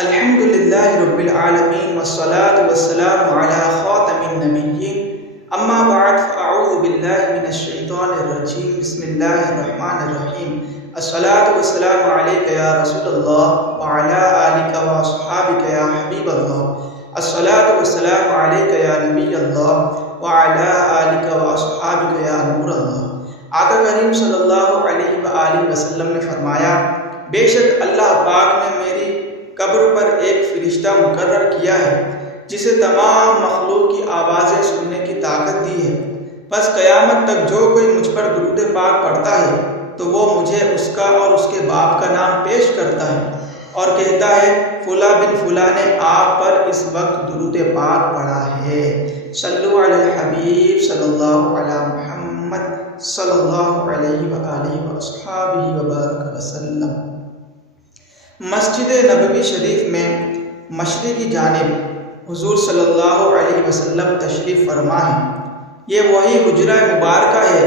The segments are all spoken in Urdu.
الحمدللہ رب العالمین والصلاة والسلام علی خاتم النبیین اما بعد فاعوذ باللہ من الشیطان الرجیم بسم اللہ الرحمن الرحیم الصلاة والسلام علیک یا رسول اللہ وعلی آلک واصحابک یا حبیب اللہ الصلاة والسلام علیک یا نبی اللہ وعلی آلک واصحابک یا نور اللہ۔ آقا کریم صلی اللہ علیہ وآلہ وسلم نے فرمایا، بے شک اللہ پاک نے میری قبر پر ایک فرشتہ مقرر کیا ہے جسے تمام مخلوق کی آوازیں سننے کی طاقت دی ہے، بس قیامت تک جو کوئی مجھ پر درود پاک پڑھتا ہے تو وہ مجھے اس کا اور اس کے باپ کا نام پیش کرتا ہے اور کہتا ہے فلاں بن فلاں نے آپ پر اس وقت درود پاک پڑھا ہے۔ صلو علی الحبیب صلی اللہ علی محمد صلی اللہ علیہ وآلہ وصحابہ وبارک وسلم۔ مسجد نبوی شریف میں مشرقی جانب حضور صلی اللہ علیہ وسلم تشریف فرما ہے۔ یہ وہی حجرہ مبارکہ ہے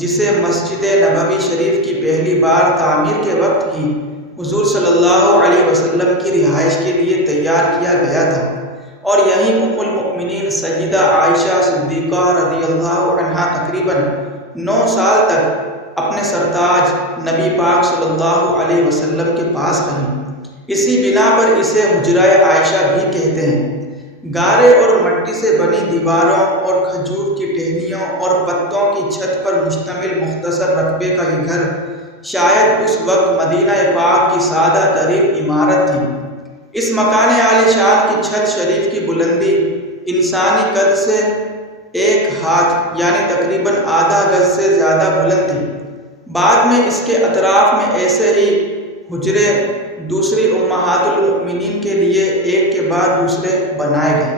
جسے مسجد نبوی شریف کی پہلی بار تعمیر کے وقت ہی حضور صلی اللہ علیہ وسلم کی رہائش کے لیے تیار کیا گیا تھا، اور یہیں ام المؤمنین سیدہ عائشہ صدیقہ رضی اللہ عنہا تقریباً 9 سال تک اپنے سرتاج نبی پاک صلی اللہ علیہ وسلم کے پاس رہیں۔ اسی بنا پر اسے حجرہ عائشہ بھی کہتے ہیں۔ گارے اور مٹی سے بنی دیواروں اور کھجور کی ٹہنیوں اور پتوں کی چھت پر مشتمل مختصر رقبے کا یہ گھر شاید اس وقت مدینہ پاک کی سادہ ترین عمارت تھی۔ اس مکان عالی شان کی چھت شریف کی بلندی انسانی قد سے 1 ہاتھ یعنی تقریباً آدھا گز سے زیادہ بلند تھی۔ بعد میں اس کے اطراف میں ایسے ہی حجرے دوسری امہات المؤمنین کے لیے ایک کے بعد دوسرے بنائے گئے۔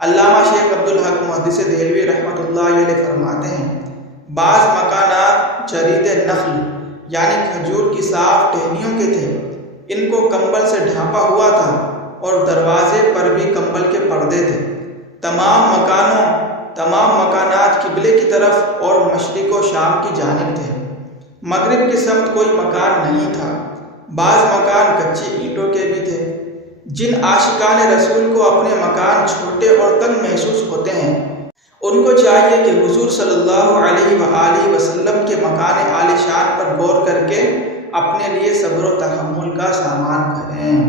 علامہ شیخ عبدالحق محدث دہلوی رحمۃ اللہ علیہ فرماتے ہیں، بعض مکانات جرید نخل یعنی کھجور کی صاف ٹہنیوں کے تھے، ان کو کمبل سے ڈھانپا ہوا تھا اور دروازے پر بھی کمبل کے پردے تھے۔ تمام مکانات قبلے کی طرف اور مشرق و شام کی جانب تھے۔ مغرب کی سمت کوئی مکان نہیں تھا۔ بعض مکان کچی اینٹوں کے بھی تھے۔ جن عاشقان رسول کو اپنے مکان چھوٹے اور تنگ محسوس ہوتے ہیں، ان کو چاہیے کہ حضور صلی اللہ علیہ وآلہ وسلم کے مکان عالی شان پر غور کر کے اپنے لیے صبر و تحمل کا سامان کریں۔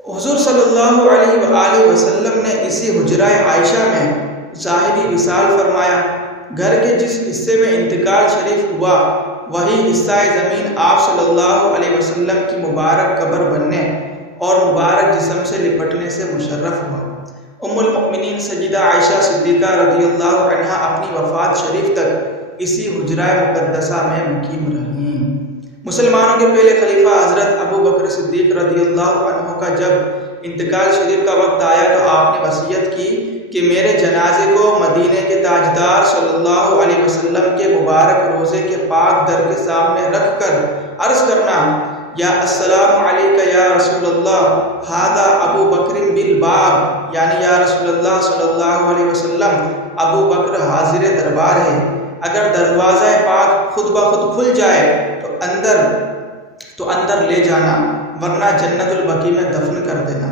حضور صلی اللہ علیہ وآلہ وسلم نے اسی حجرہ عائشہ میں ظاہری وصال فرمایا۔ گھر کے جس حصے میں انتقال شریف ہوا وہی حصہ زمین آپ صلی اللہ علیہ وسلم کی مبارک قبر بننے اور مبارک جسم سے لپٹنے سے مشرف ہوا۔ ام المؤمنین سیدہ عائشہ صدیقہ رضی اللہ عنہا اپنی وفات شریف تک اسی حجرہ مقدسہ میں مقیم رہیں۔ مسلمانوں کے پہلے خلیفہ حضرت ابو بکر صدیق رضی اللہ عنہ کا جب انتقال شریف کا وقت آیا تو آپ نے وصیت کی کہ میرے جنازے کو مدینے کے تاجدار صلی اللہ علیہ وسلم کے مبارک روضے کے پاک در کے سامنے رکھ کر عرض کرنا، یا السلام علیک یا رسول اللہ ھذا ابو بکر بالباب، یعنی یا رسول اللہ صلی اللہ علیہ وسلم ابو بکر حاضر دربار ہے، اگر دروازہ پاک خود بخود کھل جائے تو اندر لے جانا، ورنہ جنت البقیع میں دفن کر دینا۔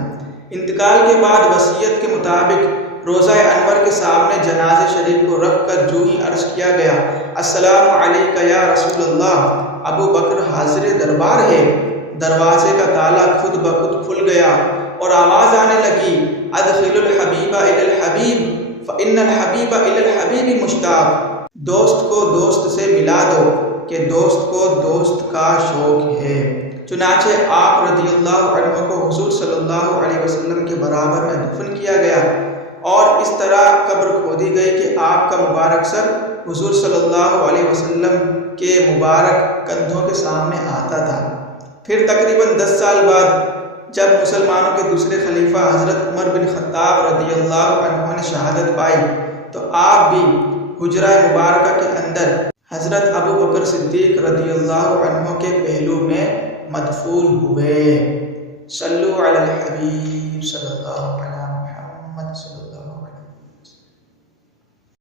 انتقال کے بعد وصیت کے مطابق روضہ انور کے سامنے جنازے شریف کو رکھ کر جو ہی عرض کیا گیا السلام علیک یا رسول اللہ ابو بکر حاضر دربار ہے، دروازے کا تالا خود بخود کھل گیا اور آواز آنے لگی ادخل الحبیب الی الحبیب فإن الحبیب الی الحبیب مشتاق، دوست کو دوست سے ملا دو کہ دوست کو دوست کا شوق ہے۔ چنانچہ آپ رضی اللہ عنہ کو حضور صلی اللہ علیہ وسلم کے برابر میں دفن کیا گیا اور اس طرح قبر کھودی گئی کہ آپ کا مبارک سر حضور صلی اللہ علیہ وسلم کے مبارک کندھوں کے سامنے آتا تھا۔ پھر تقریباً 10 سال بعد جب مسلمانوں کے دوسرے خلیفہ حضرت عمر بن خطاب رضی اللہ عنہ نے شہادت پائی تو آپ بھی حجرہ مبارکہ کے اندر حضرت ابو بکر صدیق رضی اللہ عنہ کے پہلو میں مدفون ہوئے۔ صلو علی الحبیب صلی اللہ علیہ محمد صلی اللہ